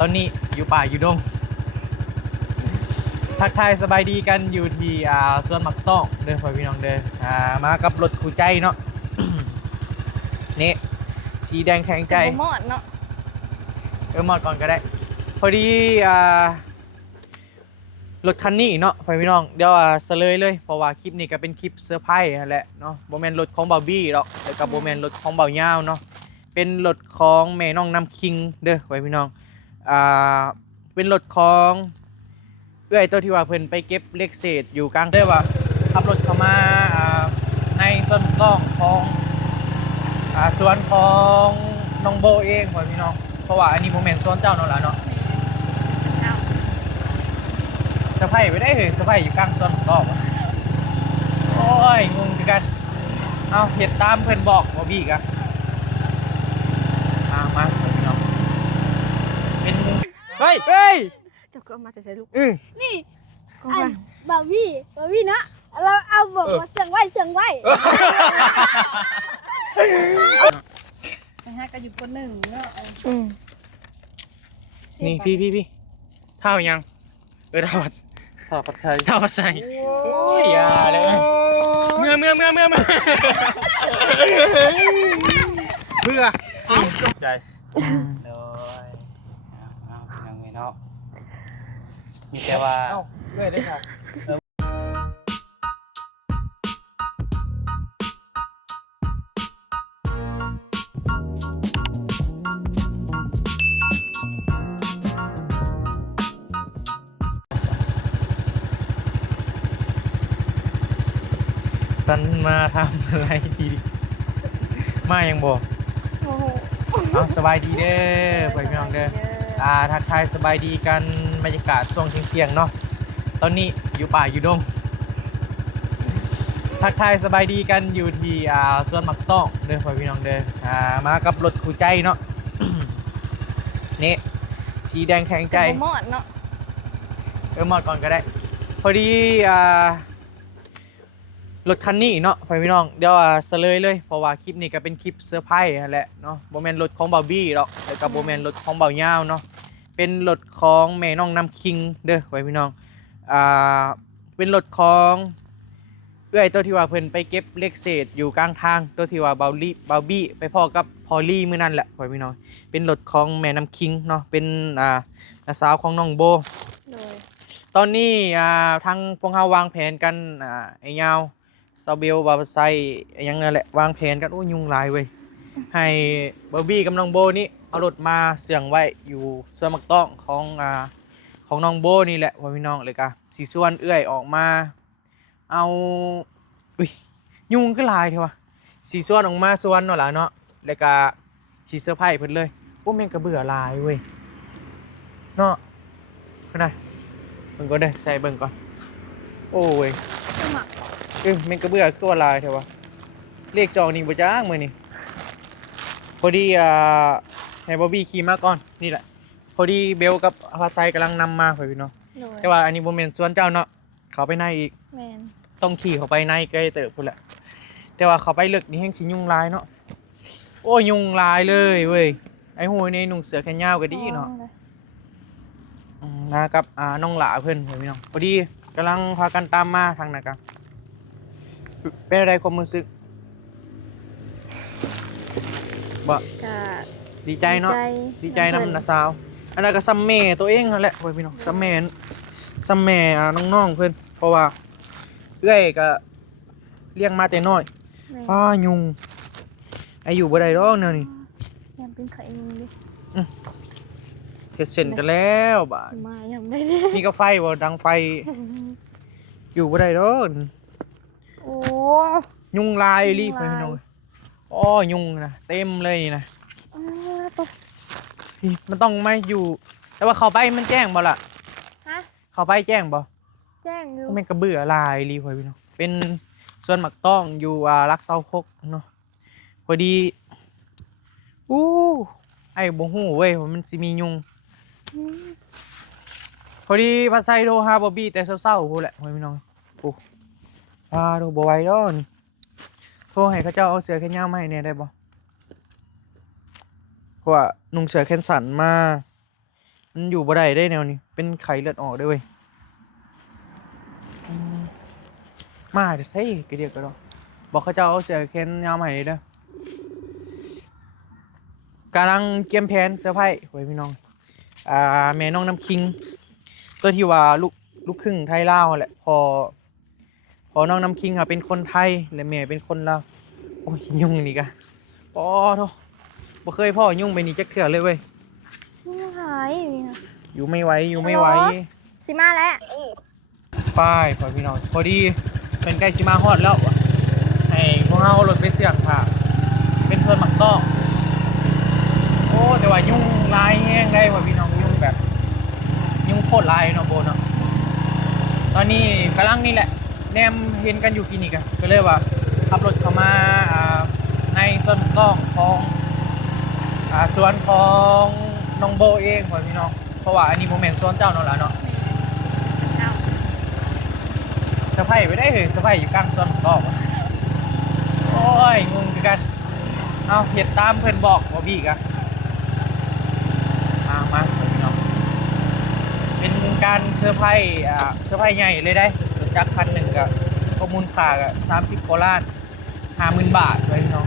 ตอนนี้อยู่ป่าอยู่ดงทักทายสบายดีกันอยู่ที่สวนหมักต้องเด้อพ่อพี่น้องเด้อมากับรถคู่ใจเนาะ นี่สีแดงแข็งใจบ่มอดเนาะหมดก่อนก็ได้พอดีรถคันนี้เนาะพ่อพี่น้องเดี๋ยวเสลยเลยเพราะว่าคลิปนี้ก็เป็นคลิปเซอร์ไพรส์นั่นแหละเนาะโมเมนต์รถของบาร์บี้หรอกแล้วก็โมเมนต์รถของเบาเงาเนาะเป็นรถของแม่น้องน้ำคิงเด้อพ่อพี่น้องเป็นรถของเอื้อยตัวที่ว่าเพิ่นไปเก็บเลขเศษอยู่กลางเด้อว่าขับรถเข้ามาในส่วนกล้องของสวนของน้องโบเองพ่อพี่น้องเพราะว่าอันนี้โมเมนต์สวนเจ้าเนาะล่ะเนาะสะพายไปได้เหรอสะพายอยู่กลางสวนกล้องโอ้ยงงกันเอาเห็ดตามเพิ่นบอกว่าพี่กะมาพ่อพี่น้องเป็นเฮ้ยเจ้าก็เอามาแต่ใส่ลูกนี่ ก็ อั ว่าน บาร์บี้เนาะเราเอาแบบมาเสียงไว้ไปหากันอยู่คนหนึ่งเนาะนี่พี่เท่ายังเท่าผัดไทยเท่าผัดไทยโอ้ยอย่าเลยเมื่อใจเลยยังไงเนาะมีแต่ว่าเมื่อได้ค่ะสันมาทำอะไรดีมายังบอก โอ้โห เอาสบายดีเด้อไปพี่น้องเด้อทักทายสบายดีกันบรรยากาศช่วงเที่ยงเนาะตอนนี้อยู่ป่าอยู่ดงทักทายสบายดีกันอยู่ที่สวนหมักต้องเด้อพี่น้องเด้อมากับรถคู่ใจเนาะ นี่สีแดงแข็งใจบ่มอดเนาะหมดก่อนก็ได้พอดีรถคันนี้เนาะพี่น้องเดี๋ยวเสลยเลยเพราะว่าคลิปนี้ก็เป็นคลิปเซอร์ไพรส์นั่นแหละเนาะโมเมนต์รถของบาร์บี้หรอกแล้วก็โมเมนต์รถของเบาเงาเนาะเป็นรถของแม่น้องน้ำคิงเด้อพี่น้องเป็นรถของเอื้อยตัวที่ว่าเพิ่นไปเก็บเลขเศษอยู่กลางทางตัวที่ว่าบาร์บี้ไปพ่อกับพอลลี่มื้อนั้นแหละพี่น้องเป็นรถของแม่น้ำคิงเนาะเป็นน้าสาวของน้องโบเลยตอนนี้ทางพวกเราวางแผนกันไอ้ยาวซาเบลบาไซยังนั่นแหละวางแผนกันโอ้ยุงลายเว้ยให้บาร์บี้กับน้องโบนี่เอารถมาเสี่ยงไว้อยู่ส่วนมักต้องของน้องโบนี่แหละพี่น้องเลยกะสีส่วนเอื้อยออกมาเอาอุ้ยยุงก็ลายเถอะวะสีส่วนออกมาส่วนเนาะล่ะเนาะเลยกะสีเสื้อผ้าเพิ่นเลยโอ้แม่งกระเบื่อลายเว้ยเนาะขึ้นได้เบิ่งก่อนเด้อใส่เบิ่งก่อนโอ้ยแม่งกระเบื่อตัวลายเถอะวะเลข2นี่บ่จ้างมื้อนี้พอดีให้บอบบี้ขี่มาก่อนนี่แหละพอดีเบลกับพาไซกำลังนำมาพี่น้องแต่ว่าอันนี้บ่แม่นส่วนเจ้าเนาะเขาไปในอีกแม่นต้องขี่เข้าไปในใกล้เติบพุ่นแหละแต่ว่าเขาไปลึกนี่แฮงสิยุงลายเนาะโอ้ยยุงลายเลยเว้ยไอ้หูนี่นุ่งเสื้อแขนยาวก็ดีเนาะนะครับน้องหลาเพื่อนพี่น้องพอดีกำลังพากันตามมาทางไหนกันเป็นอะไรความรู้สึกบ่ก็ดีใจเนาะดีใจน้ำนะสาวอันนั้นก็ซัมเมตัวเองนั่นแหละพี่น้องซัมเมน้องๆเพื่อนเพราะว่าเอ้ยก็เลี้ยงมาแต่น้อยยุงไออยู่บ่ได้ดอกแนวนี้ยังเป็นไข่มึงดิเฮ็ดเสร็จกันแล้วบ่าสมายังได้ดิมีก็ไฟบ่ดังไฟอยู่บ่ได้ดอกโอ้ยุงลายรีบไปพี่น้องอ๋อยุงนะเต็มเลยนี่นะมันต้องไม่อยู่แต่ว่าเขาไปมันแจ้งบ่ล่ะเขาไปแจ้งบ่แจ้งอยู่มันกระเบื่อลายรีบไปพี่น้องเป็นส่วนหมักต้องอยู่รักเซาคกเนาะพอดีไอ้บ่ฮู้เว้ยว่ามันสิมียุงพอดีพาไซโทรหาบอบบี้แต่เศร้าๆพูดแหละพี่น้องดูบ่ไหวดอกนี่โทรให้เขาเจ้าเอาเสือแขนยาวมาให้แน่ได้บ่เพราะว่านุ่งเสือแขนสั้นมา มันอยู่บ่ได้ได้แนวนี้เป็นไข้เลือดออกได้เว้ยอืมมาเดี๋ยวใส่กระเดียกกระดอกบอกเขาเจ้าเอาเสื้อแขนยาวมาให้เด้อกำลังเตรียมแผนเซอร์ไพรส์ไว้พี่น้องแม่น้องน้ำคิงตัวที่ว่าลูกครึ่งไทยลาวแหละพอน้องน้ำคิงค่ะเป็นคนไทยและแม่เป็นคนลาวโอ้ยยุ่งนี่กะปอโธ่บ่เคยพ่อยุ่งไปนี่จักเทื่อเลยเว้ย นี่หายนี่นะ อยู่ไม่ไหวอยู่ไม่ไหว ฮัลโหล สิมาแล้ว ป้ายพอพี่น้องพอดีเป็นใกล้สิมาฮอดแล้วให้พวกเรารถไปเสี่ยงค่ะ เป็นเพื่อนมักต้องโอ้แต่ว่ายุ่งลายแห้งได้พอพี่น้องยุ่งแบบ ยุ่งโคตรลายเนาะโบเนาะตอนนี้กำลังนี่แหละแนมเห็นกันอยู่คลินิกอะก็เลยว่าขับรถเข้ามาในส่วนต้องของสวนของน้องโบเองพอพี่น้องเพราะว่าอันนี้โมเมนต์สวนเจ้าเนาะล่ะเนาะ เอา สะพายไปได้เลยสะพายอยู่กลางสวนก็โอ้ยงงคือกันเอาเห็ดตามเพื่อนบอกว่าบี้กะมาพี่น้องเป็นการเซอร์ไพรส์เซอร์ไพรส์ใหญ่เลยได้รถจักร1,000กับก็มูลค่ากับ30 กว่าล้าน50,000 บาทเลยพี่น้อง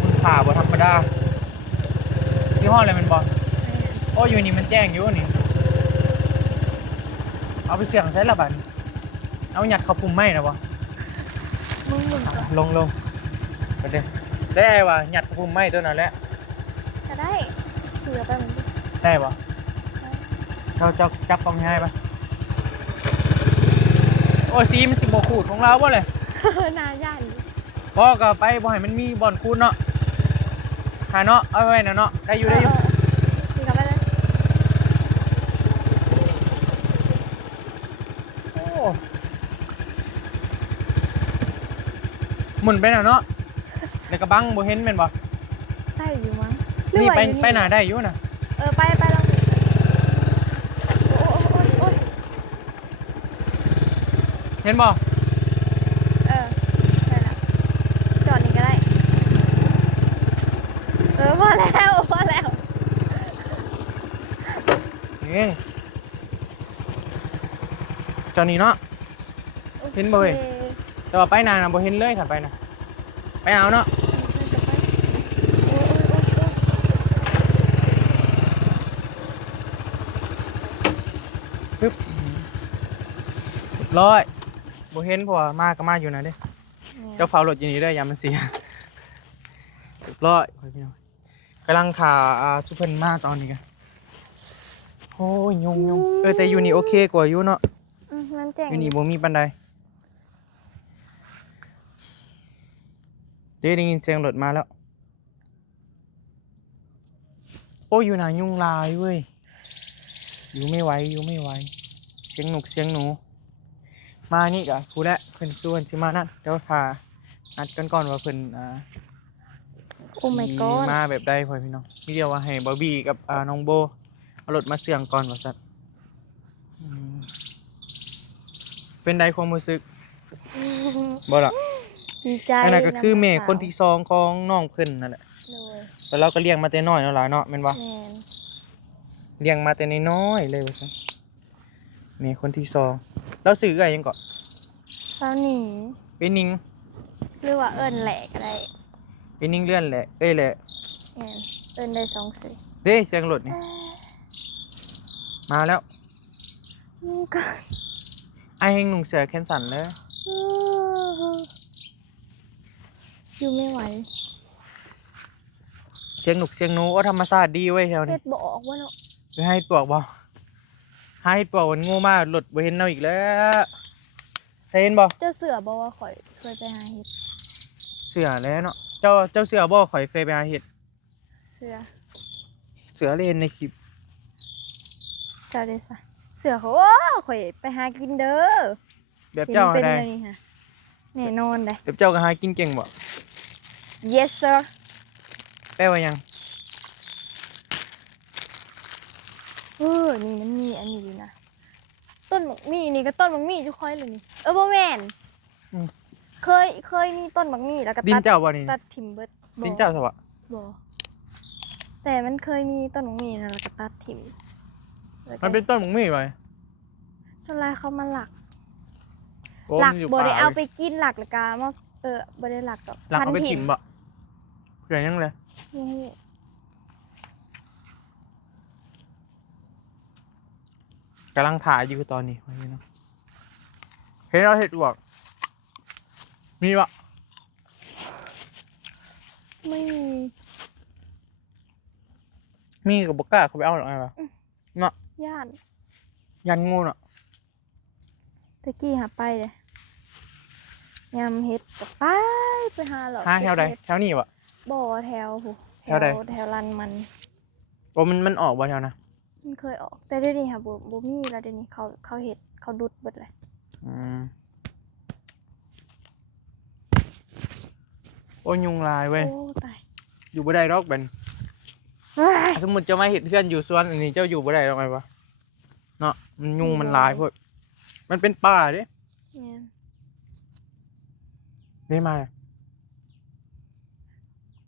มูลค่าบ่ธรรมดาชื่อห้ออะไรมันบอกโอ้อยู่นี่มันแจ้งอยู่นี่เอาไปเสี่ยงใช้ละบัดเอาหยัดเข้าปุ่มไม้นะบ่ มึงก่อน ลงไปเด้ได้ว่ะหยัดเข้าปุ่มไม้ตัวนั้นแหละ จะได้เสือไปเหมือนกัน ได้บ่เราจะจับกองง่ายปะโอ้ซีมันสิบ่ขูดของเราบ่เลย นาย่านอยู่ บ่ก็ไปบ่ให้มันมีบ่อนคูดเนาะหาเนาะเอาไว้นะเนาะได้อยู่ได้อยู่ นี่กลับไปเลย โอ้หมุนไปน่ะเนาะแล้วก็บังบ่เห็นแม่นบ่ ได้อยู่มั้ง นี่ไป หรือว่าอยู่ ไปหน้าได้อยู่น่ะ ไปลองดูโอ้ย เห็นบ่ ได้ละจอดนี่ก็ได้พอแล้ว เฮ้ยจอนี้เนาะ เห็นบ่เว้ย แต่ว่าไปหน้าน่ะบ่เห็นเลยถ้าไปน่ะไปเอาเนาะปึ๊บเรียบร้อยบ่เห็นเพราะว่ามาก็มาอยู่นะเด้ เจ้าเฝ้ารถอยู่นี่ได้อยามันเสียเรียบร้อยพี่น้องกำลังถ่าชุเพิ่นมาตอนนี้กันโอ้ยยุงแต่อยู่นี่โอเคกว่าอยู่เนาะ มันแจ้ง อยู่นี่บ่มีปันใดได้ยินเสียงรถมาแล้วโอ้ยอยู่น่ะยุงลายเว้ยอยู่ไม่ไหวเสียงนกเสียงหนูมานี่กะพูดแล้วเพิ่นชวนสิมานั่นเดี๋ยวพานัดกันก่อนว่าเพิ่นโอ้ my god มาแบบใดพ่อพี่น้องมีเดียวว่าให้บอบบี้กับน้องโบเอารถมาเสี่ยงก่อนว่าซั่นเป็นใดความรู้สึกบ่ล่ะ ดีใจ อันนั้นก็คือแม่คนที่2ของน้องเพิ่นนั่นแหละ เลย แล้วเราก็เลี้ยงมาแต่น้อยเนาะล่ะเนาะแม่นบ่ แมน เลี้ยงมาแต่น้อยๆเลยว่าซั่นแม่คนที่2แล้วซื้ออะไรยังก็ เศร้าหนิง เป็นนิง หรือว่าเอิญแหลกก็ได้ เป็นนิงเลื่อนแหละแหละ แมนเอิญได้2สื่อ เด้เสียงรถนี่มาแล้ว นี่ก็ ไอ้เฮงหนุ่งเสือแขนสั้นเลย อยู่ไม่ไหว เสียงหนุกเสียงหนูโอ้ธรรมชาติดีเว้ยแถว เพ นี้ ชรบอกว่าเนาะ ไปให้ปลวกบ่ให้ปลวกมันโง่มากหลุดบ่เห็นเอาอีกแล้วเห็นบ่ เจ้าเสือบอกว่าข่อยเคยไปหาเห็ด เสือแล้วเนาะเจ้าเสือบ่ข่อยเคยไปหาเห็ด เสือ เสือเล่นในคลิป เจ้าเดซ่ะเสือเขาโอ้ข่อยไปหากินเด้อ แบบเจ้า เป็น ได้ เลยค่ะแน่นอนเลย แบบเจ้าก็หากินเก่งบ่ yes sir แปลว่าหยัง นี่มันมีอันนี้อยู่นะต้นหมกมี่นี่ก็ต้นหมกมี่จุค่อยเลยนี่บ่แม่นเคยมีต้นหมกมี่แล้วก็ ดินเจ้าบ่นี่ ตัดถิ่มเบิดบ่ ดินเจ้าซะบ่ บ่แต่มันเคยมีต้นหมกมี่นะแล้วก็ตัดถิ่ม มันเป็นต้นหมกมี่ไป สลายเขามาหลัก โอ้ หลัก มันอยู่ บ่ได้ ป่า เอา เล ไป ย กินหลักละกามาบ่ได้หลักดอก หลักเอาไป พัน ถิ่มบ่เผื่อยังเลย นี่ กำลังถ่ายอยู่ตอนนี้ไว้เนาะเห็นเราเห็ดอวกมีปะ ไม่มี มีกับบกล้าเขาไปเอาหรอกไงวะเนาะ ย่าน ยันงูเนาะ ตะกี้หาไปเลยยำเฮ็ดกับไปหาหรอก หาแถวใด เฮ็ แถวนี้ปะ บ่แถวหู แถวใด แถวรันมัน โอ้มันออกบ่แถวนะ มันเคยออกแต่เดี๋ยวนี้ค่ะบ่มีแล้วเดี๋ยวนี้เขาเฮ็ดเขาดุดเบิดเลย อืมโอ้ยุงลายเว้ย โอ้ตาย อยู่บ่ได้ดอกเป็น เฮ้ย สมมติจะมาเห็ดเพื่อนอยู่สวนอันนี้เจ้าอยู่บ่ได้ดอกไงวะเนาะมันยุงมันลายพวกมันเป็นป่าเด้ เนี่ย ได้มา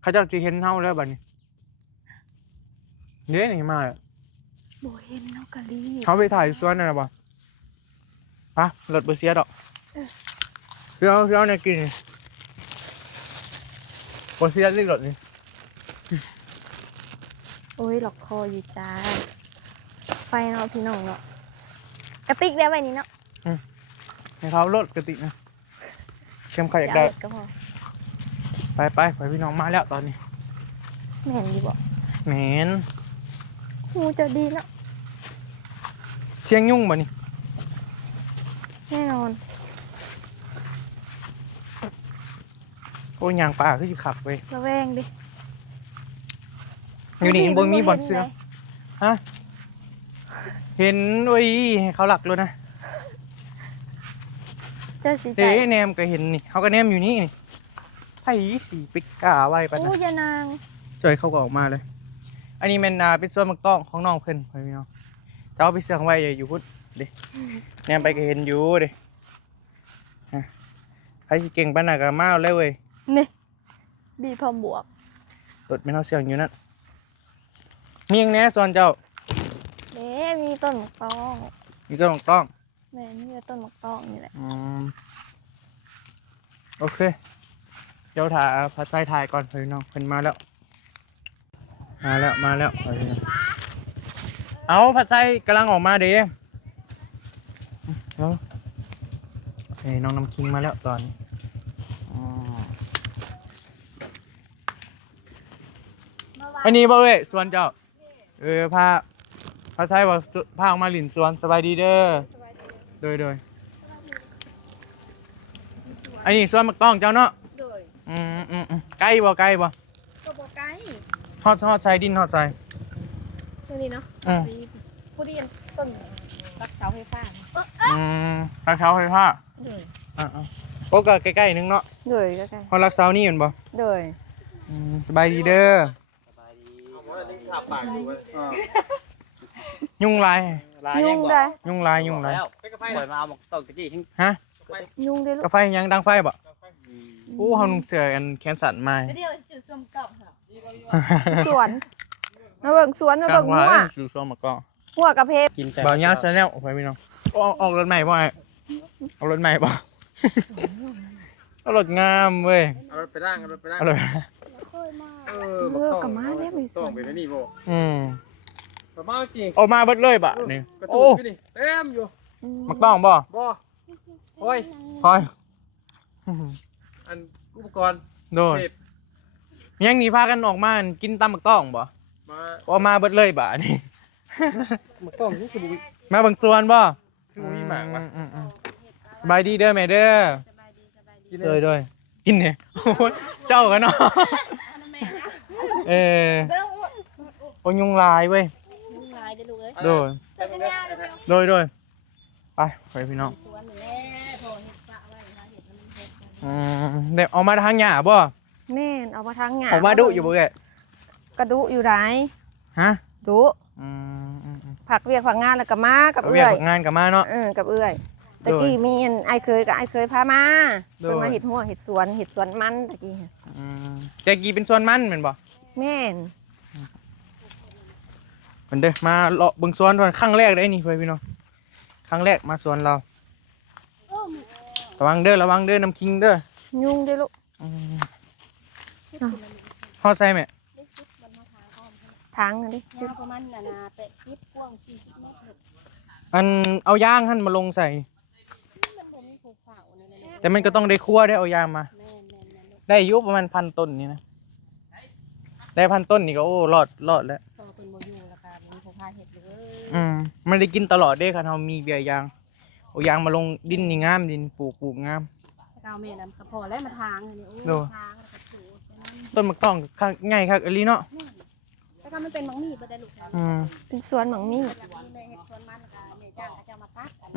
เขาเจ้าจะเห็นเฮาแล้วบัดนี้เด้นี่มา บ่เห็นเนาะกะลี เขาไปถ่ายสวนน่ะบ่ฮะรถบ่เสียดอกเพื่อเนี่ยกินบ่เสียเรื่องรถนี่ โอ้ยหลอกคออยู่จ้าไฟเนาะพี่น้องเนาะกระติกได้ไว้นี่เนาะ ให้เขารถกระติกนะเข้มไข่อยาก อย่า ได้ เล็ดก็พอ ไปพี่น้องมาแล้วตอนนี้ แม่นดีบ่ แหมน หูจะดีเนาะ เสียงยุ่งบ่นี่ แน่นอน โอ้ยยางป่าคือสิขับเว้ย ระแวงดิ อยู่นี่บ่มีบ่อนเสือฮะเห็นโอ้ยให้เขาหลักเลยนะ เจ้าสีใจ เด้แนมก็เห็นนี่เขาก็แนมอยู่นี่นี่ไผ่สีปิกกาไว้ปะนะ โอ้ยานาง จอยเขาก็ออกมาเลย อันนี้แมนเป็นส่วนมักต้องของน้องเพิ่นพี่น้องจะเอาไปเสื่องไว้อยู่พุทธเด้แนมไปก็เห็นอยู่เด้ใครสิเก่งปานน่ะก็มาเอาเลยเว้ย นี่บีพร้อมบวก รถไม่เอาเสื่องอยู่นั่นมีอย่างแหน่ส่วนเจ้า เด้มีต้นหมกตอง มีก็ต้องต้อง แม่นี่ก็ต้นหมกตองนี่แหละ โอเคเจ้าถ่ายพัดใจถ่ายก่อนพี่น้องเพิ่นมาแล้วพี่น้องเอาผัดไส้กำลังออกมาเด้เอาเฮ้ยน้องน้ำคิงมาแล้วตอนนี้อันนี้บ่เอ้ยสวนเจ้าพาผัดไส้ว่าพาออกมาหลินสวนสบายดีเด้อโดยอันนี้สวนมักต้องเจ้าเนาะ โดย ใกล้บ่ ก็บ่ไกล ฮอดใส่ดินฮอดใส่ ตัวนี้เนาะ อืม ผู้เรียนต้นรักเสาไฟฟ้า รักเท้าไฟผ้า โดย โอ้ก็ใกล้ๆนึงเนาะ โดยก็ไกล พอรักเสานี่เห็นบ่ โดย สบายดีเด้อยุ่งลาย ยุ่งได้ ยุ่งลายยุ่งลาย ไปกระไฟหน่อยมาเอาหมกตอกตะกี้ทิ้ง ฮะ ยุ่งได้ลู กาก แฟยังดังไฟบ่โอ้เฮานุ่งเสื้อกันแขนสั้นมา เดี๋ยวจุดส้มเก่าเหรอ สวนมาเบิ่งสวนมาเบิ่งหัว สู่ซ้อมมาก็ หัวกระเพบ กินแต่ บ่าวยาวซะแล้วไปพี่น้องออกรถใหม่บ่ไอ้เอารถใหม่บ่เอารถงามเว้ย เอารถไปร่างเอารถไปร่าง เอารถ เลิกกับมาแล้วไปส ต้อ ว ง น ไปนี่โบ อืม ประมาณจริง ออกมาเบิดเลยบ่นี่ กระ โอ้ ตุ้นนี่เต็มอยู่ มักต้องบ่ บ่โอ้ย คอย อันอุปกรณ์ โดน เสพ ยังหนีพากันออกมากินตำมักต้องบ่ มา ออกมาเบิดเลยบ่นี่ หมกต้องนี่คือบุ มาบางส่วนบ่ คือบุมีหมากวะ สบายดีเด้อแม่เด้อ กิน โดยกินเนี่ยโอ้ยเจ้ากันเนาะโอ้ยยุงลายเว้ย ลายได้ลูกเอ้ย โดยไปพี่น้อง สวนแน่โทรเฮ็ดปะไว้นะเฮ็ดมันเฮ็ด เดี๋ยวเอามาทางหญ้าบ่ แม่นเอามาทางหงา ออกมาดุอยู่บ่เอ้ย กระดุอยู่ไหน ฮะ ดุ อืม ผักเวียกผักงานแล้วก็มากับ เวี เอื้ ย อย กงานกับมาเนาะ กับเอื้อยตะกี้มีอันไอ้เคยกับไอ้เคยพามา โดย เพิ่นมาเห็ดหัวเห็ดสวนมันตะกี้ แกกีเป็นส่วนมันแม่นบ่ แม่น มันเด้อมาเลาะเบิ่งสวนครั้งแรกได้นี่เพื่อนพี่น้องครั้งแรกมาสวนเราระวังเด้อน้ำคิงเด้อ ยุงเด้อลูก ฮอดใส่แม่ ทางอันนี้ ยาวประมาณ80กว้าง40เมตร อันเอาย่างหั่นมาลงใส่ มันบ่มีภูเขานั่นแหละ แต่มันก็ต้องได้คั่วได้เอาย่างมา แม่น ได้อายุประมาณ1,000 ต้นนี่นะได้1,000 ต้นนี่ก็โอ้รอดแล้ว พอเพิ่นบ่อยู่แล้วก็มีผู้พาเฮ็ดเลย มันได้กินตลอดเด้คันเฮามีเบียร์ยางเอายางมาลงดินนี่งามดินปลูกงาม ก้าวแม่นำก็พอแล้วมาทางนี่ โอ้ ทางแล้วก็ปลูกไปนั่น ต้นมักต้องข้างใหญ่คักอีหลีเนาะ แล้วก็มันเป็นมังมีบ่ได้ลูกนะ เป็นสวนหมังมี่ อยากมีแม่เฮ็ดสวนมันก็แม่จ้างก็จะมาตัดกัน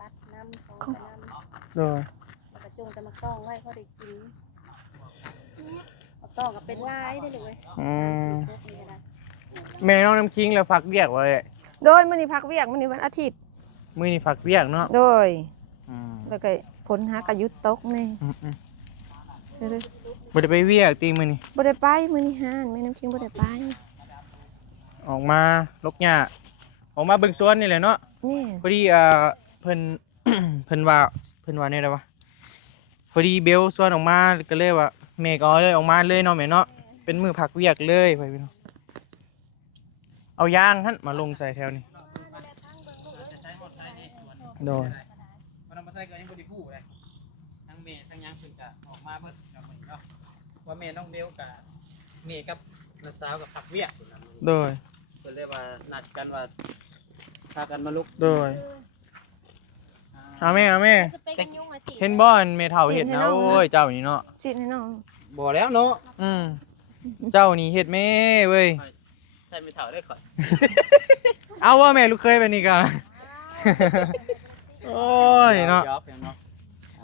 ตัดน้ำของน้ำ โดย แล้วก็จงจะมาต้องไว้เขาได้กินมาต้องก็เป็นลายได้เลย แม่น้องน้ำคิงแล้วพักเวียกไว้ โดยมื้อนี้พักเวียกมื้อนี้วันอาทิตย์ มื้อนี้พักเวียกเนาะ โดย อืม แล้วก็ฝนหากะหยุดตกนี่ อืม เด้อ บ่ได้ไปเวียกตีมื้อนี้ บ่ได้ไปมื้อนี้ห่านแม่น้ำคิงบ่ได้ไป ออกมาลกหญ้าออกมาเบิ่งสวนนี่แหละเนาะ นี่ พอดีเพิ่น เพิ่นว่าเนี่ยได้ปะพอดีเบลสวนออกมาก็เลยว่าแม่ก็เอาเลยออกมาเลยเนาะแม่เนาะเป็นมือพักเวียกเลยไปพี่น้องเอายางหั่นมาลงใส่แถวนี้โดย มันมาใส่ก็ยังบ่ได้พูดเลยทั้งเมย์ทั้งยังเพิ่นก็ออกมาเพิ่นกับมื้อเนาะว่าแม่น้องเบลกับเมย์กับน้าสาวกับผักเวียกพุ่นน่ะ โดย เพิ่นเลยว่านัดกันว่าพากันมาลุก โดยเอาแม่ จะไปกันยุ่งมาสิ เห็นบ่อนเมเฒ่าเฮ็ดนะโอ้ยเจ้านี่เนาะ สิให้น้อง บ่แล้วเนาะ เจ้านี่เฮ็ดแม่เว้ย ใส่ไม่เท่าได้ก่อน เอาว่าแม่ลูกเคยไปนี่กะ โอ้ยเนาะ ยอมเนาะ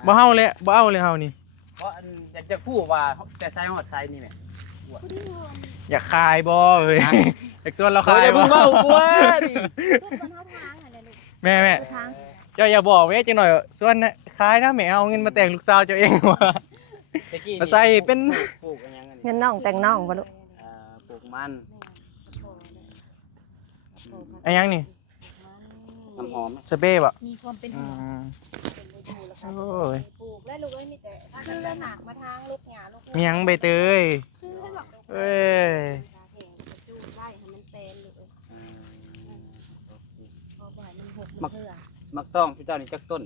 บ่เฮาเลยบ่เอาเลยเฮานี่ เพราะอันอยากจะพูดว่าแต่ไซฮอดไซนี่แหละ อยากขายบ่เว้ยอยากชวนเราขาย อย่า บ่ เพิ่งเว้ากลัวดิ ซุปบนเท้าทางอะไรลูก แม่ ทาง เจ้าอย่าบอกแม่จังหน่อยชวนนะขายนะแม่เอาเงินมาแต่งลูกสาวเจ้าเองว่ะ ตะกี้ มาใส่เป็น ปลูกอันยังอัน เงิ นี้ นน้องแต่งน้องบ่ลูก ปลูกมัน อันยังนี่ น้ำหอม สเปรย์บ่ มีความเป็น อื หัว ม เป็นไปดูแล้วก็ โอ้ย ปลูกแล้วลูกเอ้ยมีแต่ถ้ากันจะหักมาทางลูกหญ้าลูก มีหยังใบเตย คือให้บอก เอ้ย เห็นกระจูดไล่ให้มันเป็นลูกเอ้ยพอบ่อยมันหกมันเถื่อ มักต้องพี่เจ้านี่จักต้น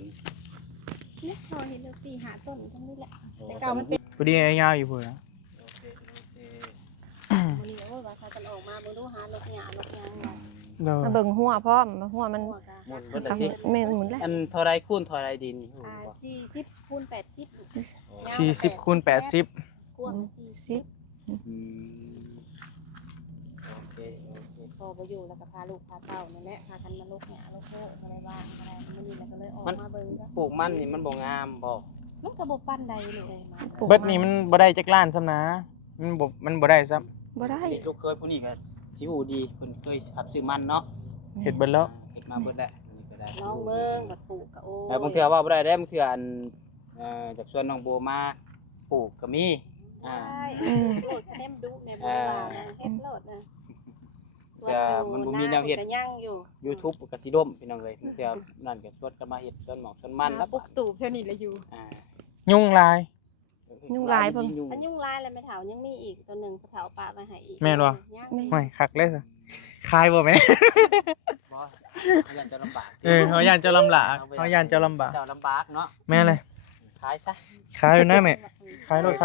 เนี่ยพอเห็นลูกตีหาต้นทั้งนี้แหละแต่เก่ามันเป็น พอดีไอ้ยาวอยู่พุ่นนะ มันนี่โอ้ยว่าใครกันออกมาบ่รู้หาลูกหญ้าลูกหยังว่า โดย มาเบิ่งหัวพร้อมหัวมัน หัวกะ หมดเบิด เอา เลย แม่นหมุนแล้ว อันเท่าไรคูณเท่าไรดินนี่ 40คูณ80ลูก 40คูณ80 กว้าง40 โอเค พอบ่อยู่แล้วก็พาลูกพาเต้านั่นแหละพากันมาลูกหญ้าลูกโคอะไรบ้างอะไรมันนี่แล้วก็เลยออกมาเบิ่งก็ ปลูกมันนี่มันบ่งามบ่ มันก็บ่ปานใดเลยมา เบิดนี่มันบ่ได้จักล้านซ้ำนะมันบ่ได้ซ้ำ บ่ได้ ลูกเคยผู้นี้ก็สิฮู้ดีเพิ่นเคยหับซื้อมันเนาะ เฮ็ดเบิดแล้ว เฮ็ดมาเบิดแล้วนี่ก็ได้ น้องเบิ่งบัดปลูกก็โอ้ แต่บางเทื่อว่าบ่ได้เด้บางเทื่ออันจากสวนน้องโบมาปลูกก็มี ใช่โลดเต็มดุแม่บ่ว่าเฮ็ดโลดนะยังอยู่ YouTube ก็สิล่มพี่น้องเอ้ยบางเทื่อนั่นก็ชวนกันมาเฮ็ดสวนหมอกสวนมันแล้ว ปลูกตูบเท่านี้ละอยู่ ยุ่งหลาย อันยุ่งลายแล้วแม่เฒ่ายังมีอีกตัวนึงเฒ่าปะมาให้อีก ไม่คักเลยซะขายบ่แม่ บ่เขาอยากจะลำบาก เขาย่านเจ้าลำบากเขาย่านเจ้าลำบาก เจ้าลำบากเนาะ แม่เลย ขายซะ ขายอยู่นะแม่ขายรถ ข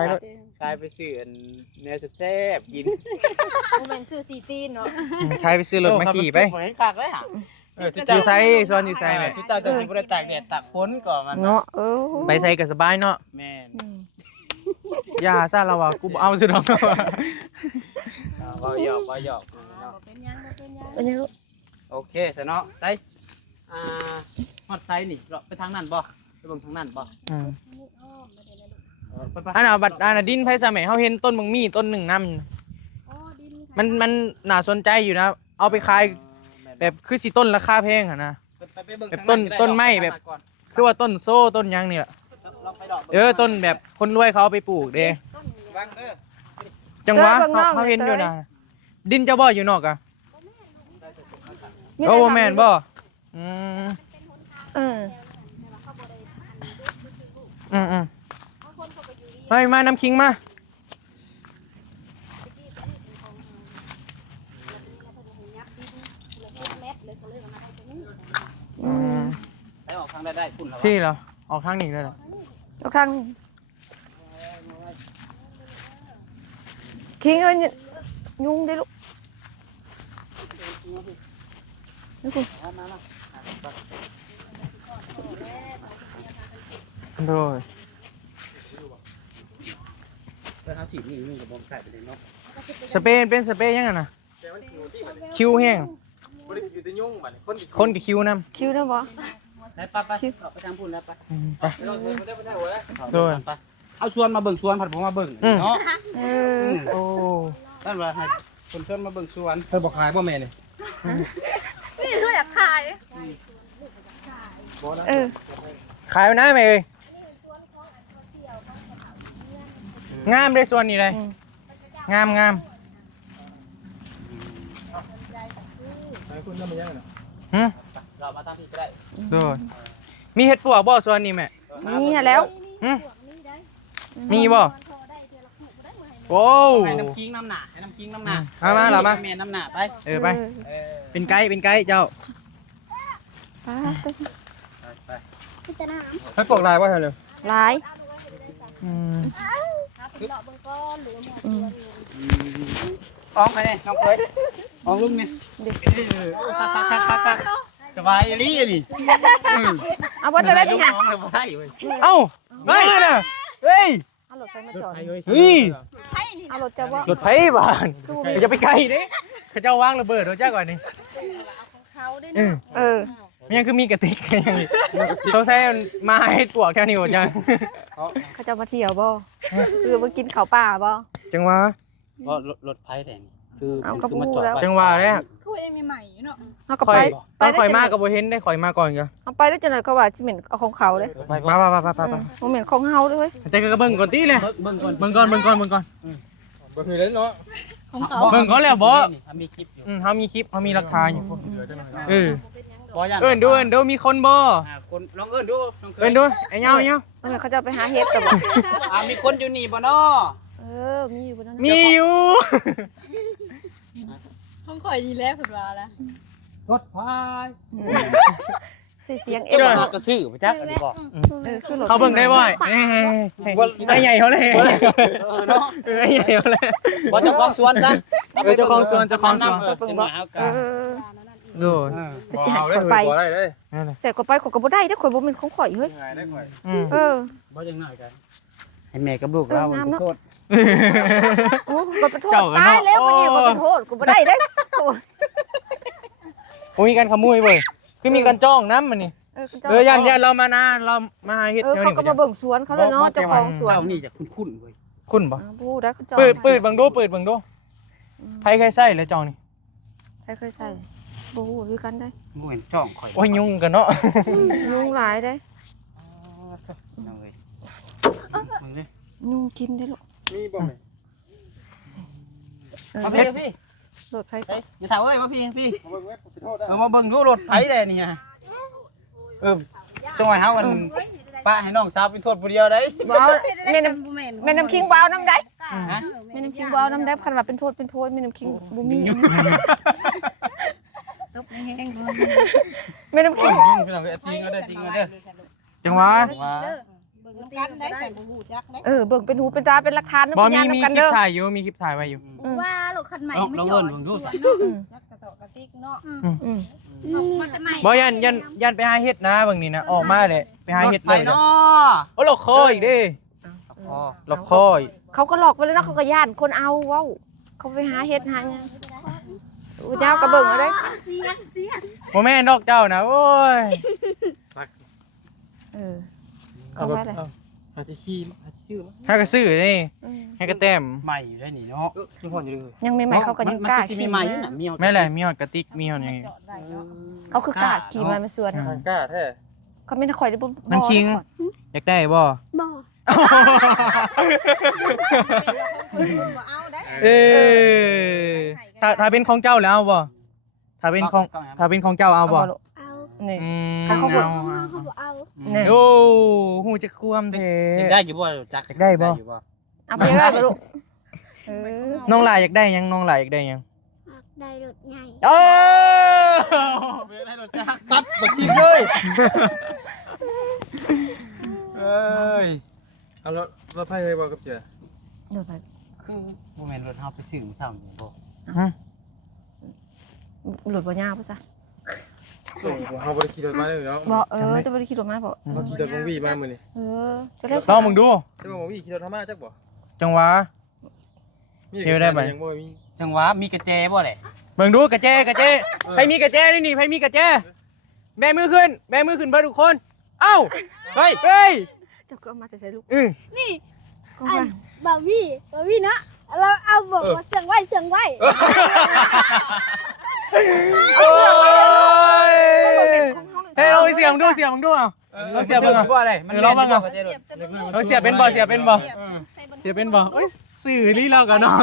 ายไปซื้ออันเนื้อแซ่บๆกิน บ่แม่นซื้อซีจีนเนาะ ขายไปซื้อรถมาขี่ไป เห็นคักเลยอ่ะ อยู่ไสส่วนอยู่ไสแม่ ที่เจ้าจะสิบ่ได้ตากแดดตากฝนก่อนมัน เนาะ ไปไสก็สบายเนาะ แม่น อย่าซ่าเราว่ากูบ่เอาซิดอก บ่หยอกเนาะ เป็นยังบ่เป็นยัง เป็นยังลูก โอเคซะเนาะไสฮอดไสนี่เลาะไปทางนั้นบ่ไปเบิ่งทางนั้นบ่ อืม นี่อ้อมบ่ได้แล้วลูก ไป อันน่ะบัดอันน่ะดินไผซะแม่เฮาเห็นต้นมังมีต้นหนึงนำ อ๋อดิน มันน่าสนใจอยู่นะ เอาไปขายแบบคือสิต้นราคาแพงหั่นนะ แบบต้นไม้แบบ คือว่าต้นโซ่ต้นหยังนี่ล่ะต้นแบบคนรวยเขาเอาไปปลูกเด้ วางเด้อ จังหวะเขาเห็นอยู่นะดินเจ้าบ่อยู่นอกอ่ะ บ่แม่ โอ้แม่นบ่อืม เออ อืมมาน้ำคิงมา อืม ได้ออกทางได้คุณเหรอ ที่เหรอออกทางนี้เลยเหรอ ทุกครั้งคิงเอ้ยยุงได้ลูกนี่คุณ โดย แล้วเอาถีบนี่ยุ่งกับบอมไก่ไปเลยเนาะ สเปนเป็นสเปนยังไงนะคิวแห้ง บ่ได้อยู่แต่ยุ่งบัดนี้คน คนกับคิวนํ คิวนะบ่ ไปไปทางพุ่นแล้วไป ไป ได้หัวแล้ว โดย เอาสวนมาเบิ่งสวนผัดผมมาเบิ่งเนาะ เออ โอ้ นั่นว่าให้คนสวนมาเบิ่งสวนเพิ่นบ่ขายบ่แม่นี่ นี่คืออยากขาย บ่นะ เออ ขายไปนะแม่เอ้ยงามได้ส่วนนี้เลยงาม ให้คุณนำมายังน่ะ หึ เรามาตามที่ก็ได้ โดยมีเห็ดปวกบ่ส่วนนี้แม่ นี่ฮะแล้ว หึมีบ่โอ้ว ให้น้ำคิงน้ำหนาให้น้ำคิงน้ำหนา มาเหรอมา แม่น้ำหนาไป ไปเป็นไกด์เจ้า ป้าตัว ไป ให้ปวกลายว่าเธอเลย หลาย อืม อืม อองไปเนี่ยน้องเคยอองลุงเนี่ยคักสบายลีนี่ เอาบ่จะได้ดิ ค่ะ ค่ะ อองเลยบ่ได้เว้ย เอ้าไม่นะเฮ้ย เอารถไฟมาจอด เฮ้ย เอารถจะว่าร ถไฟบ้านอย่าไปไกลดิเขาเจ้าวางระเบิดโดนจ้าก่อนนี่ เออ มันยังคือมีกระติกยังเขาใช้มาให้ปวกแค่นี้หมดจัง เขาจะมาเที่ยวบ่คือมากินข้าวป่าบ่ จังหวะ ก็รถไฟแต่นี่คือ เอากระ คือ ปู มาจอด แล้ว จังหวะแรก เอาก็ ข่อ ไป ยตอนข่อยมากกับโบเห็นได้ข่อยมาก่อนกัน เอาไปแล้วจังได๋เขาว่าสิเหม็นเอาของเขาเด้ ไป มา บ่เหม็นของเฮาเด้เว้ย แต่ก็เบิ่งก่อนตีเลย เบิ่งก่อน เบิ่งก่อน เบิ่งคือเล่นเนาะ เบิ่งก่อนแล้วบ่ มีคลิปอยู่ เขามีคลิปเขามีหลักฐานอยู่เออ บ่ยัน เอิ้นดูมีคนบ่ คนลองเอิ้นดูน้องเคย เอิ้นดูไอ้เงา เอาเหม็นเขาจะไปหาเห็ดก็บ่ มีคนอยู่นี่บ่เนาะ เออมีอยู่บนนั้น มีอยู่ ห้องข่อยดีแล้วคุณว่าแล้ว รถไฟ เสียง เจ้าบ่กระซื้อไปจักอันนี้บ่ เออคือรถ เขาเบิ่งได้บ่ไอ้ใหญ่เขาเลย เนาะ ไอ้ใหญ่เขาเลย บ่เจ้าของสวนซะ เจ้าของสวน จังหวะเอา เอ กัน อ ดู ไปสิให้ข่อยไปเสร็จก็ไปข่อยก็บ่ได้เด้อข่อยบ่แม่นของข่อยเฮ้ยเออ บ่จังหน่อยกันให้แม่กับลูกเราขอโทษ โอ้ก็ไปโทษตายแล้ววันนี้ก็ไปโทษกูบ่ได้เด้อ โอ้ยมีการขโมยเว้ยคือมีการจ้องน้ำมันนี่ยันเรามานะเรามาหาเฮ็ด เขาก็มาเบิ่งสวนเขาเลยเนาะเจ้าของสวน เจ้านี่จะคุ้นๆเว้ย คุณบ่ ผู้ได้เขาจอง เปิดเบิ่งดูใครเคยใส่เลยจองนี่ ใครเคยใส่บ่ฮู้คือกันได้ บ่เห็นจ้องข่อย โอ้ยยุ่งกันเนาะ ยุงหลายได้ เอาเว้ยมึงดิ ยุงกินได้ลูก มีบ่ เอ มา อ พี่ รถไฟ เฮ้ยอย่าถามเอ้ยมาพี่มาเบิ่งดูรถไผได้นี่ฮะจังหวะเฮามันป้าให้น้องสาวเป็นโทษผู้เดียวได้ บ่เอาแม่น้ำคิงบ่เอาน้ำได้ ฮะ แม่น้ำคิงบ่เอาน้ำได้คันว่าเป็นโทษแม่น้ำคิงบ่มีแม่น้ำคิง พี่น้องจริงเอาเด้อจริงเอาเด้อ จังหวะ ว่า กันได้ใส่บ่ฮู้จักได้ เบิ่งเป็นหูเป็นตาเป็นหลักฐาน บ่ เป็น มี ญาณ มี กัน คลิ เด้ ป อ ถ่ายอยู่มีคลิปถ่ายไว้อยู่ ว่าลูกคันใหม่ไม่ ลอง จ เอิ้ อด นเบิ่งดูซะ นักกระเตาะกระติกเนาะ อืม มาแต่ใหม่ บ่ยันไปหาเฮ็ดนะบางนี่นะออกมาเลยไปหาเฮ็ด ไป เลย เนาะ โอ้หลอกคออีกเด้ พอ หลอกคออีก เขาก็หลอกไปเลยนะเขาก็ย่านคนเอาเว้าเขาไปหาเฮ็ดหาหยังอู้เจ้าก็เบิ่งเอาเด้ เสียง บ่แม่นดอกเจ้านะโอ้ย เอาไว้เลย อาจจะขี้อาจจะชื่อ ให้ก็ซื้อนี่ให้ก็แต้ม ใหม่อยู่ได้นี่เนาะทุกคนอยู่เลย ยังใหม่ๆเขาก็ยังกล้า มันสิมีใหม่อยู่น่ะมี แม่แหละมีหอดกระติกมีหอดอย่างงี้ จอดได้เนาะ เขาคือกล้าขี่มาสวน กล้าแท้ เขาไม่ได้คอยได้บ่ น้ำคิงอยากได้บ่ บ่ เอาได้ เออถ้าเป็นของเจ้าแล้วเอาบ่ ถ้าเป็นของเจ้าเอาบ่ เอาลูก เอา นี่ อืม ถ้าเขาบ่ เขาบอกเอา นี่ โอ้หูจะควมเท อยากได้อยู่บ่จัก อยากได้บ่ อยู่บ่ เอาไปได้บ่ลูกเออ น้องหลายอยากได้หยังน้องหลายอยากได้หยัง ได้รถใหญ่ โอ้ ไม่ได้รถจักตัดบักทีเลยเอ้ยเอารถไฟเลยบ่กับเจ้า เดี๋ยวไป คือบ่แม่นรถเฮาไปซื้อมื้อเช้านี่บ่ หลุดบ่ยาวป่ะซะ เฮาบ่ได้ขี่รถมาเลยเนาะ บ่จะบ่ได้ขี่รถมาบ่ เฮาขี่รถวงวีมามื้อนี้ จะได้ ลองมึงดู จะบ่วงวีขี่รถธรรมะจักบ่ จังหวะ เที่ยวได้ไหม ยังบ่มีจังหวะมีกระแจบ่แหละ เบิ่งดูกระเจไผมีกระเจนี่ไผมีกระเจแบมือขึ้นเบิดทุกคน เอ้าเฮ้ย จะก็เอามาแต่ใส่ลูก นี่ ก็ อั ว่าน บาวี่เนาะเราเอาบอกว่าเสียงไว้ โอ้ยเฮ้ยเอาไปเสียงดูเอา เอาเสียบเบิ่งอ่ะ บ่ได้มัน เออลองเบิ่งอ่ะ กระแจรถ เอาเสียเป็นบ่เสียเป็นบ่เอ้ยสื่อนี่เรากันเนาะ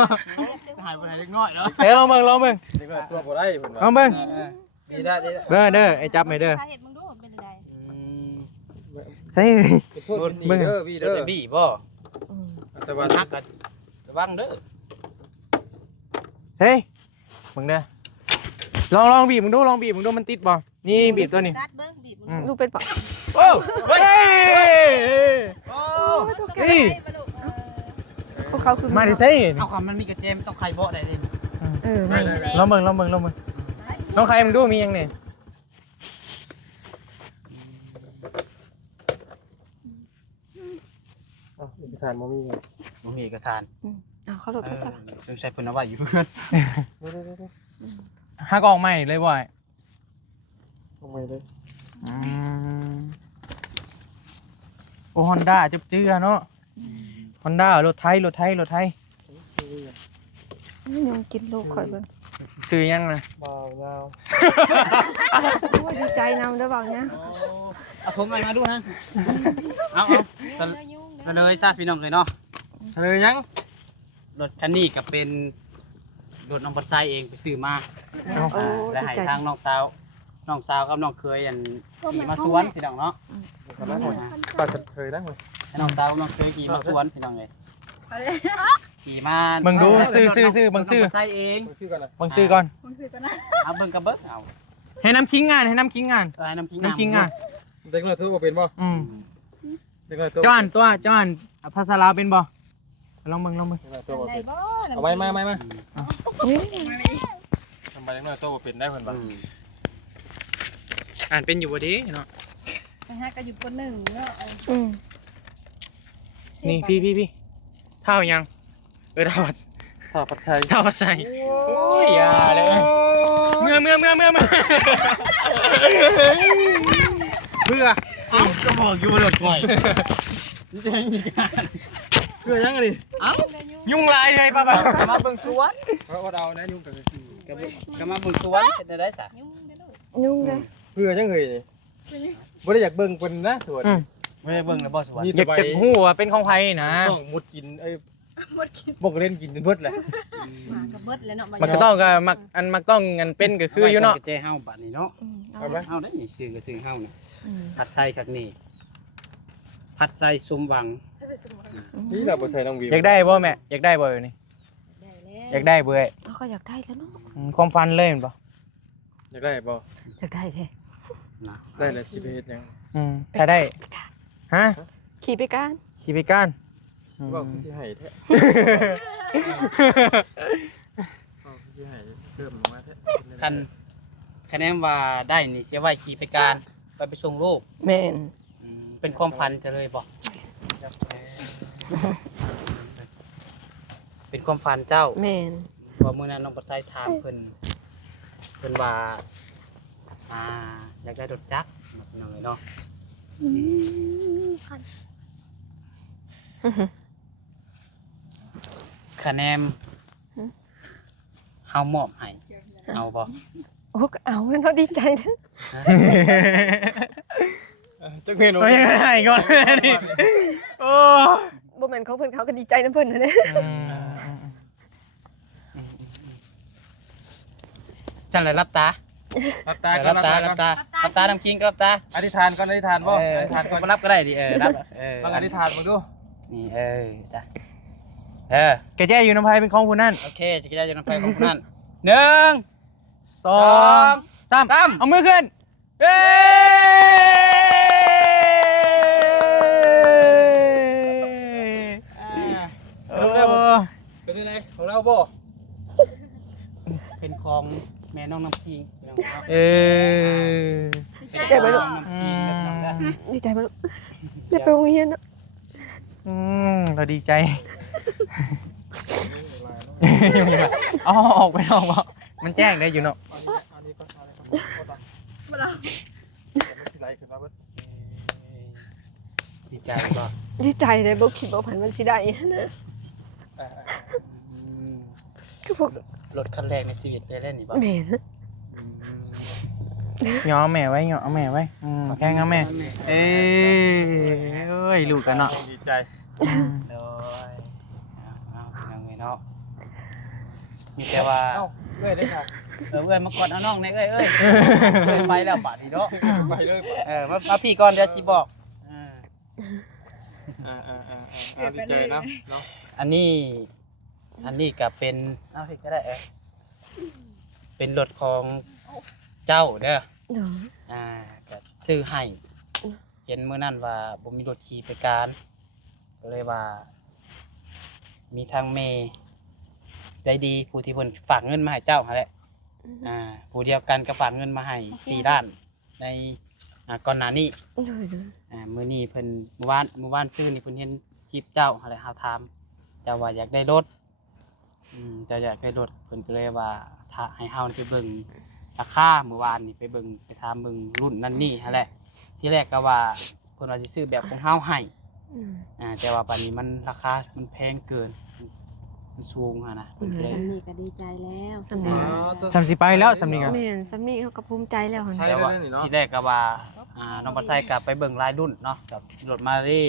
หายไปไหนเล็กน้อยเนาะ เฮ้ยลองเบิ่ง นี่ก็ตัวบ่ได้เพิ่นว่า ลองเบิ่ง ดีได้ดีได้ เด้อไอ้จับให้เด้อ ถ้าเห็นมึงดูมันเป็นยังไง ใช่ พวกนี้เด้อพี่เด้อจะบี้บ่ อืม แต่ว่านักก็ระวังเด้อ เฮ้ยมึงเด้อลองบีบมึงดูมันติดบ่นี่บีบตัวนี้ ดัดเบิ้งบีบมึง ลูกเป็นปะ โอ้เฮ้ย โอ้ นี่ เขาคือ มาดิเซ่ เอาคำมันมีกระแจมต้องใครบ่ได้เด้ ไม่ ลองเบิ่งน้องใครมึงดูมียังเนี่ย เอกสารบ่มีบ่มีเอกสาร เอาเขาหลุดเขาซะ ต้องใช้เพิ่นเอาไว้อยู่เพื่อน ห้ากองใหม่เลยบ่อย เอาไว้เลย โอ้ฮอนด้าจับเจือเนาะฮอนด้ารถไทย ยังกินลูกข่อยเบิ่ง ซื้อยังนะ เบายาว ดีใจนำเด้อเปล่าเนี่ย เอาถุงอะไรมาดูนะเอาเสนอซะพี่น้องเลยเนาะ เลยยัง รถคันนี้ก็เป็นรถน้องปัดไซเองไปซื้อมา โอ้ และ ดี ให้ ใจ ทางน้องสาวกับน้องเคยอันขี่มาสวนพี่น้องเนาะ ป้าเคยได้ไหม ให้น้องสาวกับน้องเคยขี่มาสวนพี่น้องเลยขี่มา เบิ่งดูซื้อเบิ่งซื้อ น้องปัดไซเอง เบิ่งซื้อก่อน เอาเบิ่งกับเบิ่งเอา ให้น้ำคิงงาน ให้น้ำขิงงาน เด็กเลยทั่วเป็นบ่เด็กเลยตัวจ้านภาษาลาวเป็นบ่ลองเบิ่ง ได้บ่ เอาไว้มา อุ้ย ทำไมเด็กเลยตัวเป็นได้เพิ่นบ่อ่านเป็นอยู่บ่ดีเนาะ นะฮะก็อยู่คนหนึ่งเนาะ อืม นี่พี่เท่ายังเท่า ข้าวผัดไทย เท่าใส่โอ้ยอย่าเลยเมื่อ เพื่อเอาก็บอกอยู่รถก่อยนี่จะมีการเพื่อยังไงดิเอ้า ยุ่งลายเลยป้า มาเบิ่งสวนเขาเอานะยุ่งกับมาเบิ่งสวนเป็นได้ซะ ยุ่งเลย เพื่อจังเคยบ่ได้อยากเบิ่งเพิ่นนะสวน ไม่ได้เบิ่งเลยบ่สวน อยากจะหู้ว่าเป็นของไผนะ ต้องมุดกินพวกเล่นกินจนเบิดแหละ หมากระเบิดแล้วเนาะ มันก็ต้องก็มักต้องกันเป็นก็คืออยู่เนาะ กระเจเฮาบัดนี้เนาะ เอา เฮาได้นี่ซื้อก็ซื้อเฮานี่ผัดไส้คักนี่ผัดไส้สมหวัง นี่เราบ่ใส่น้องวิว อยากได้บ่แม่อยากได้บ่อยู่นี่อยากได้เบื่อ เขาก็อยากได้แล้วเนาะ ความฝันเลยแม่นบ่ อยากได้บ่ อยากได้แท้ นะ ได้แล้วสิไปเฮ็ดหยัง ถ้าได้ฮะ ขี่ไปกัน ขี่ไปก้าน ว่าคือสิให้แท้คือสิให้เพิ่มมาแท้ คันคะแนนว่าได้นี่เสียไว้ขี่ไปการไปส่งลูก แม่น เป็นความฝันจะเลยบ่เป็นความฝันเจ้า แม่น พอมื้อนั้นน้องปัดไส้ถามเพิ่นว่าอยากได้รถจักรน้องเนาะคะแนนเฮามอบให้เอาบ่ โอ้ก็เอาแล้วเนาะดีใจนะ จังเห็น โอ้ยให้ก่อนนี่โอ้ บ่แม่นของเพิ่นเขาก็ดีใจนํเพิ่นนะเนี่ย จันเลยรับตา รับตา รับตารับตารับตาน้ำคิงรับตา อธิษฐานก่อนอธิษฐานบ่อธิษฐานก่อน มารับก็ได้ดิรับต้องอธิษฐานมึงดู นี่จ้ะแกแจ้อยู่น้ำไผ่เป็นของผู้นั้น โอเคจะกินได้จนไปของนั่น1 2 3เอามือขึ้นเอ้เป็นยังไงของเราบ่ เป็นของแม่น้องน้ำคิง ใจไปลูกดีใจไปลูกได้ไปโรงเรียนเนาะ เราดีใจเอาออกไปนอกบ่มันแจ้งได้อยู่เนาะ อันนี้ก็บ่ได้สิไหลขึ้นมาเบิด ดีใจป่ะ ดีใจเลยบ่คิดบ่ฝันมันสิได้นะคือพวก รถคันแรกในชีวิตได้เล่นนี่ป่ะ แม่นะ ย่อแม่ไว้ย่อแม่ไว้แข้งเอาแม่เอ้ยลูกกันเนาะ ดีใจ โดยเอาอย่างไงเนาะมีแต่ว่า เอ้าเอ้ยได้ค่ะ เอ้ยมากอดเอาน้องในเอ้ยไปแล้วบาดนี้เนาะ ไปเลย มาพี่ก่อนเดี๋ยวสิบอก ดีใจนะเนาะ อันนี้ก็เป็นเอาสิก็ได้เป็นรถของเจ้าเด้อ เนาะ ก็ซื้อให้เห็นมื้อนั้นว่าบ่มีรถขี่ไปการก็เลยว่า มีทางเมใจดีผู้ที่เพิ่นฝากเงินมาให้เจ้าหั่นแหละผู้เดียวกันก็ฝากเงินมาให้4ล้านในก่อนหน้านี้ โดย มื้อนี้เพิ่นเมื่อวานซื้อนี่เพิ่นเห็นคลิปเจ้าหั่นแหละเฮาถามเจ้าว่าอยากได้รถเจ้าอยากได้รถเพิ่นก็เลยว่าถ้าให้เฮาไปเบิ่งราคาเมื่อวานนี่ไปเบิ่งไปถามเบิ่งรุ่นนั่นนี่หั่นแหละที่แรกก็ว่าเพิ่นว่าสิซื้อแบบของเฮาให้แต่ว่าปัจจุบันนี้มันราคามันแพงเกินมันสูงหั่นนะเพิ่นก็เลย สำนีก็ดีใจแล้ว สำนี สำสิไปแล้วสำนี่กัน แม่นสำนีเขาก็ภูมิใจแล้วหั่น แต่ว่าที่แรกก็ว่าน้องปัสไซกับไปเบิ่งรายรุ่นเนาะกับรถมารี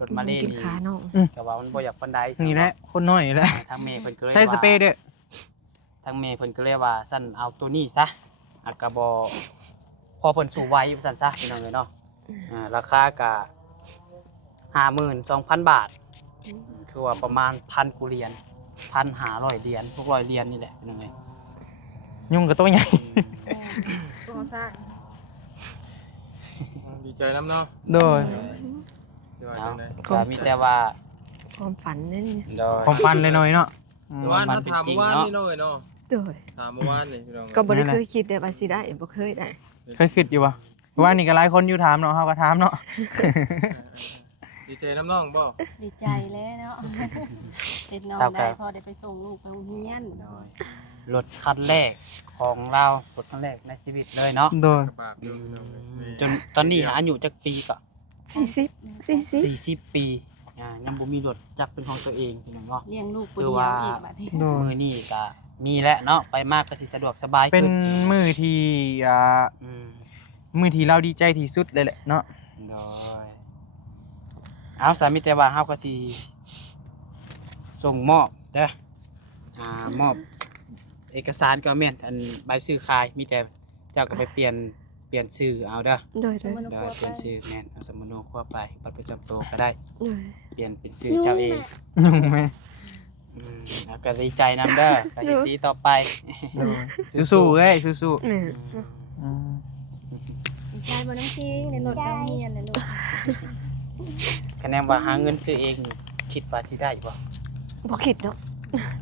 รถมารี กิน นี่ ขาน้อง ก็ว่ามันบ่อยากปานใด นี่แหละคนน้อยนี่แหละ ทางเมย์เพิ่นก็เลย ใช้สเปรย์ด้วย ทางเมย์เพิ่นก็เลยว่าซั่นเอาตัวนี้ซะก็บ่พอเพิ่นสู่ไว้อยู่ซั่นซะพี่น้องเอ้ยเนาะราคาก็52,000 บาทคือว่าประมาณ1,000กูเหรียญ1,500เหรียญ600เหรียญนี่แหละพี่น้องเอ้ย ยุ่งกับตัวใหญ่ ตัวซาก ดีใจน้ำเนาะ โดย ก็มีแต่ว่า ความฝันนั่นนี่ โดย ความฟันเลยหน่อยเนาะ เมื่อวานมาถามเมื่อวานนี่น้อยเนาะ โดย ถามเมื่อวานนี่พี่น้อง ก็บ่ได้เคยคิดแต่ว่าสิได้บ่เคยได้ เคยคิดอยู่ปะว่านี่ก็หลายคนอยู่ถามเนาะเขาก็ถามเนาะ ดีใจน้ำน้องบ่ ดีใจแล้วเนาะเป็นน้องได้พอได้ไปส่งลูกไปโรงเรียน รถคันแรกของเรารถคันแรกในชีวิตเลยเนาะ โดย กระปากอยู่ จนตอนนี้อายุจักปีก็ 40 40 ปียังบ่มีรถจักเป็นของตัวเองพี่น้องเนาะ เลี้ยงลูกคนเดียวอีกบัดนี้ โดย มื้อนี้ก็มีแล้วเนาะไปมากก็สิสะดวกสบาย เป็ ขึ้ น น มือที่อืม มือที่เราดีใจที่สุดเลยแหละเนาะ โดยเอาสามีแต่ว่าเฮาก็สิส่งมอบเด้อมอบเอกสารก็แม่นอันใบซื้อขายมีแต่เจ้าก็ไปเปลี่ยนชื่อเอาเด้อ โดย เดี๋ยวเปลี่ยนชื่อแม่นเอาสมุนโควไปบัตรประจำตัวก็ได้ โดย เปลี่ยนเป็นชื่อเจ้าเอง ยุ่งไหม แล้วก็ดีใจนำเด้อก็ยินดีต่อไป โดยสู้ๆเอ้ยสู้ แม่ ดีใจบ่น้ำคิงในรถน้ำเมียนเลยลูก คะแนนว่าหาเงินซื้อเองคิดว่าสิได้บ่ บ่คิดเนาะ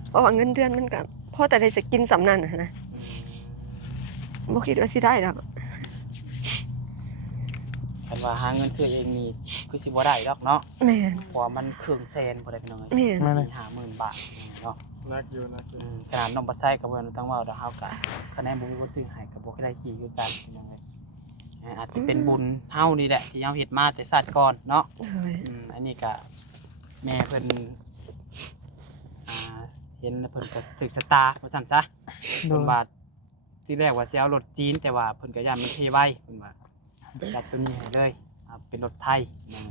เพราะว่าเงินเดือนมันก็พอแต่ได้จะกินสำนั่นนะบ่คิดว่าสิได้ดอก คันว่าหาเงินซื้อเองนี่คือสิบ่ได้ดอกเนาะ แม่น เพราะว่ามันครึ่งแสนบ่ได้พี่น้องเอ้ย แม่น ๆมาเลย 50,000 บาทเนาะ นักอยู่ ขนาดน้องบ่ใช้ก็บ่ต้องเว้าดอกเฮาก็คะแนนบ่มีคนซื้อให้ก็บ่ได้ขี่คือกันพี่น้องเอ้ยอาจสิเป็นบุญเฮานี่แหละที่เฮาเฮ็ดมาแต่ชาติก่อนเนาะ โดย อันนี้ก็แม่เพิ่นเห็นแล้วเพิ่นก็ถึกสตาร์ว่าซั่นซะ โด เพิ่ ย นว่าที่แรกว่าสิเอารถจีนแต่ว่าเพิ่นก็ย่านมันเทไว้เพิ่นว่าจัดตัวนี้ให้เลยเป็นรถไทยนั่นไง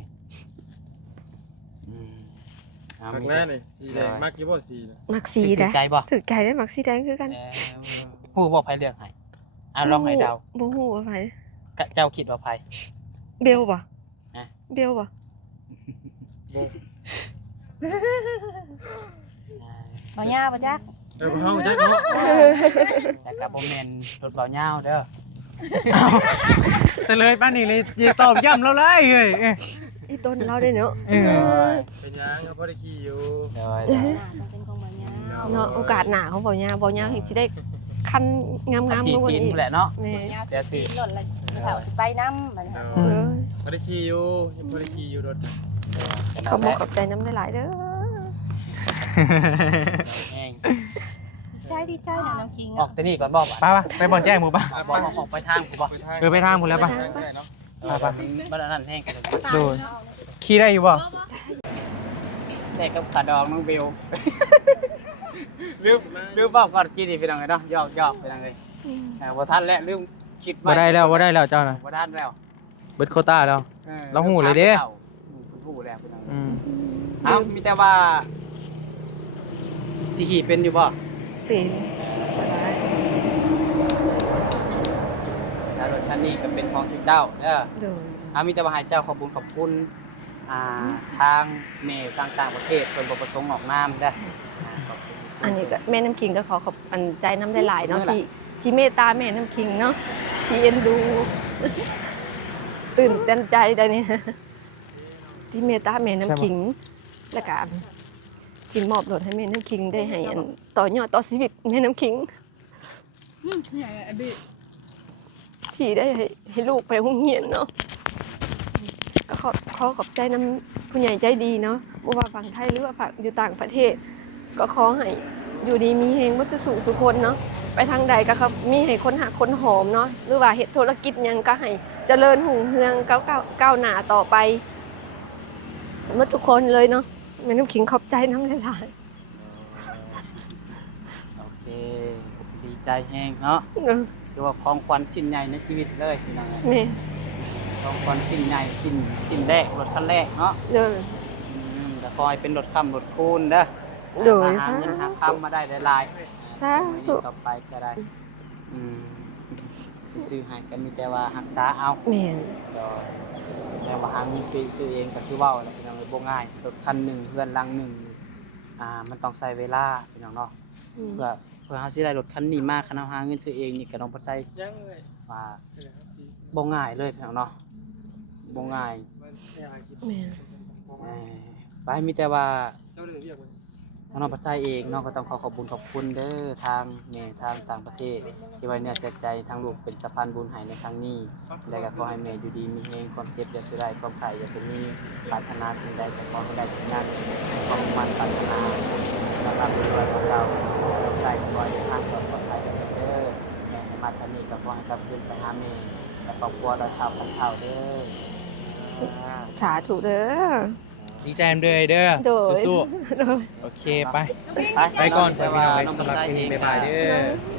ครั้งแรกนี่สีแดงมากกี่บ่สีนะ มักสี ถู ได้ กใจบ่ ถึกใจได้มักสีแดงคือกัน ผู้บอกไผเลือกให้ ลองให้เดา บ่ฮู้ว่าไผ เจ้าคิดว่าไผ เบลบ่ ฮะ เบลบ่ บ่ย่าบ่จัก เฮาจักเนาะ แต่ก็บ่แม่นรถเบาเหย้าเด้อ เฉลยป้านนี่เลยอย่าตอบย้ำเราเลยเฮ้ย อีต้นเราได้เนาะ เออ เป็นหยังก็บ่ได้ขี่อยู่ เดี๋ยว ต้องเป็นของบ่ย่า เนาะโอกาสหน้าของบ่ยาวเฮ็ดสิได้คันงามๆ สี กว่า ตีน นี้ พู้นแหละเนาะ แม่ ย่าสิหล่นแล้วเฒ่าสิไปนำบัดนี้ เออ บ่ได้ขี่อยู่ยังบ่ได้ขี่อยู่รถ ขอบคุณขอบใจน้ำหลายๆเด้อ แห้ง ดีใจนะน้องคิง ออกแต่นี่ก่อนบอก ไปไปบ่อนแจ้งหมู่ป่ะ บอกออกไปทางกูบอก ไปทางพุ่นแล้วป่ะ ไป บ้านนั้นแห้งกัน โดยขี่ได้อยู่บ่ แต่กับขาดองน้องเบลลืมบอกก่อนกินอีกเป็นยังไงเนาะยอกเป็นยังไงแต่พอท่านแล้วลืมคิด บ่ได้แล้วเจ้าน่ะ บ่ได้แล้ว เบิดโควต้าแล้ว เราหูเลยเด้ หูแล้วเป็นยังไง อืม เอ้ามีแต่ว่าสิขี่เป็นอยู่บ่ เป็น แล้วรถคันนี้ก็เป็นของเจ้าเด้อ โดย มีแต่ว่าให้เจ้าขอบคุณทางเมย์ต่างประเทศเพิ่นบ่ประสงค์ออกนามเด้อขอบคุณ อันนี้ก็แม่น้ำคิงก็ขอขอบอันใจน้ำหลายๆเนาะ ขอบคุณ ที่เมตตาแม่น้ำคิงเนาะที่เอ็นดู ตื่นเต้นใจได้นี่ ที่เมตตาแม่น้ำคิงและก็ที่มอบรถให้แม่น้ำคิงได้ให้อันต่อยอดต่อชีวิตแม่น้ำคิงที่ได้ให้ลูกไปโรงเรียนเนาะก็ขอขอบใจน้ำผู้ใหญ่ใจดีเนาะบ่ว่าฝั่งไทยหรือว่าฝั่งอยู่ต่างประเทศ ก็ขอให้อยู่ดีมีแฮงบ่จะสู่สุคนเนาะไปทางใดก็ครับมีให้คนหักคนหอมเนาะหรือว่าเฮ็ดธุรกิจหยังก็ให้เจริญรุ่งเรืองก้าวหน้าต่อไปหมดทุกคนเลยเนาะแม่น้ำขิงขอบใจน้ำหลาย โอเคดีใจแฮงเนาะ ๆเออ คือว่าของขวัญชิ้นใหญ่ในชีวิตเลยพี่น้อง แม่ ของขวัญชิ้นใหญ่ชิ้นแรกรถคันแรกเนาะ เด้อ แต่คอยเป็นรถค่ำรถคูณเด้อ โดย หาเงินหาคำมาได้หลาย สาธุ ต่อไปก็ได้ซื้อให้ก็มีแต่ว่ารักษาเอา แม่น แต่ว่าหาเงินเป็นซื้อเองก็คือเว้าแหละพี่น้องบ่ง่ายรถคันหนึ่งเพื่อนหลังหนึ่งมันต้องใช้เวลาพี่น้องเนาะ อืม เพื่อเฮาสิได้รถคันนี้มาคันเฮาหาเงินซื้อเองนี่ก็ต้องบ่ใช้ ยังเลย ว่าบ่ง่ายเลยพี่น้องเนาะบ่ง่าย แม่น ไปมีแต่ว่า เจ้าเรื่องเรียกว่า น้องปัจจัยเองน้องก็ต้องขอบคุณเด้อทางแม่ทางต่างประเทศที่ไว้เนี่ยเสียใจทางลูกเป็นสะพานบุญให้ในครั้งนี้และก็ขอให้แม่อยู่ดีมีแรงความเจ็บอย่าสุดใดความไข่อย่าสุดนี้ปรารถนาสิ่งใดก็ขอให้ได้สิ่งนั้นความมันปรารถนารับด้วยของเราใจคอยทางปลอดภัยเด้อแม่ให้มาทางนี้ก็ขอให้กลับคืนไปหาแม่และครอบครัวเราเท่ากันเท่าเด้อ สาธุเด้อ ดีใจเด้อเด้อ โดย สู้ โดย ๆโอเคไป ไป ไปก่อน แต่ว่า ไป น้อง สำหรับ ปัจจัย คลิป เอง นี้บ๊ายบายเด้อ เ